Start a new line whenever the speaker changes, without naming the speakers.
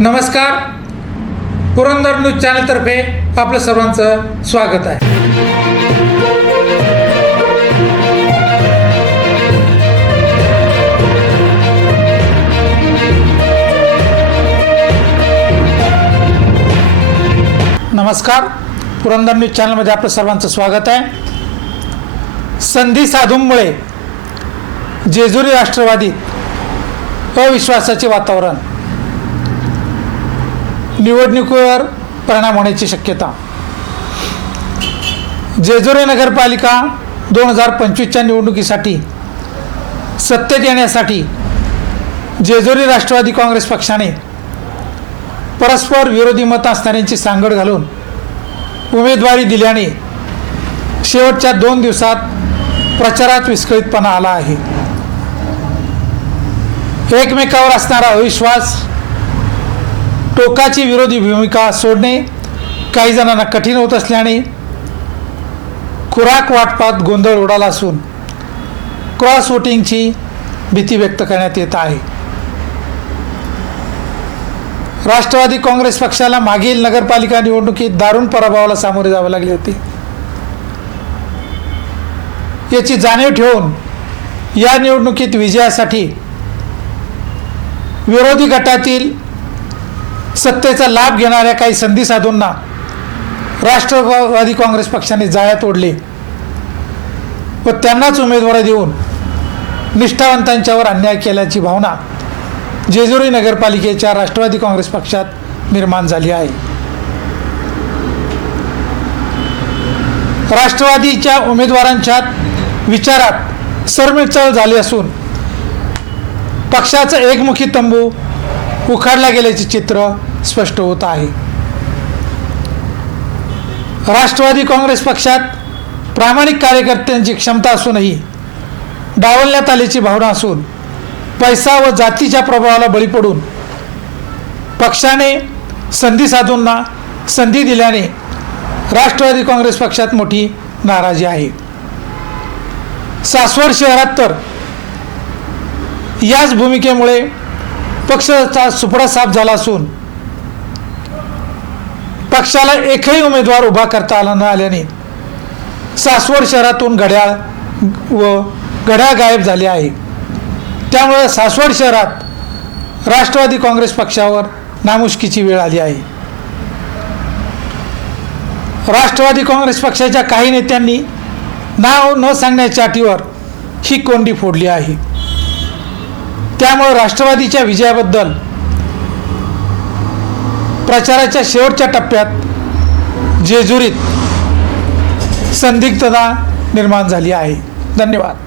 नमस्कार. पुरंदर न्यूज चॅनलतर्फे आपलं सर्वांचं स्वागत आहे. नमस्कार. पुरंदर न्यूज चॅनलमध्ये आपलं सर्वांचं स्वागत आहे. संधी साधूंमुळे जेजुरी राष्ट्रवादी अविश्वासाचे वातावरण. निवडणुकीवर परिणाम होण्याची शक्यता. जेजुरी नगरपालिका दोन हजार पंचवीसच्या निवडणुकीसाठी सत्तेत येण्यासाठी जेजुरी राष्ट्रवादी काँग्रेस पक्षाने परस्पर विरोधी मत असणाऱ्यांची सांगड घालून उमेदवारी दिल्याने शेवटच्या दोन दिवसात प्रचारात विस्कळीतपणा आला आहे. एकमेकावर असणारा अविश्वास टोकाची विरोधी भूमिका सोडणे काही जणांना कठीण होत असल्याने खुराक वाटपात गोंधळ उडाला असून क्रॉस वोटिंगची भीती व्यक्त करण्यात येत आहे. राष्ट्रवादी काँग्रेस पक्षाला मागील नगरपालिका निवडणुकीत दारुण पराभवाला सामोरे जावे लागले होते. याची जाणीव ठेवून या निवडणुकीत विजयासाठी विरोधी गटातील सत्तेचा लाभ घेणाऱ्या काही संधी साधूंना राष्ट्रवादी काँग्रेस पक्षाने जाळ्यात ओढले व त्यांनाच उमेदवार देऊन निष्ठावंतांच्यावर अन्याय केल्याची भावना जेजुरी नगरपालिकेच्या राष्ट्रवादी काँग्रेस पक्षात निर्माण झाली आहे. राष्ट्रवादीच्या उमेदवारांच्या विचारात सरमिसळ झाली असून पक्षाचं एकमुखी तंबू उखाडला गेल्याचे चित्र स्पष्ट होत आहे. राष्ट्रवादी काँग्रेस पक्षात प्रामाणिक कार्यकर्त्यांची क्षमता असूनही डावलण्यात आल्याची भावना असून पैसा व जातीच्या प्रभावाला बळी पडून पक्षाने संधी साधूंना संधी दिल्याने राष्ट्रवादी काँग्रेस पक्षात मोठी नाराजी आहे. सासवड शहरात तर याच भूमिकेमुळे पक्षाचा सुपडा साफ झाला असून पक्षाला एकही उमेदवार उभा करता आला न आल्याने सासवड शहरातून घड्याळ व घड्याळ गायब झाले आहे. त्यामुळे सासवड शहरात राष्ट्रवादी काँग्रेस पक्षावर नामुष्कीची वेळ आली आहे. राष्ट्रवादी काँग्रेस पक्षाच्या काही नेत्यांनी नाव न सांगण्याच्या अटीवर ही कोंडी फोडली आहे. त्यामुळे राष्ट्रवादीच्या विजयाबद्दल प्रचाराच्या शेवटच्या टप्प्यात जेजुरीत संदिग्धता निर्माण झाली आहे. धन्यवाद.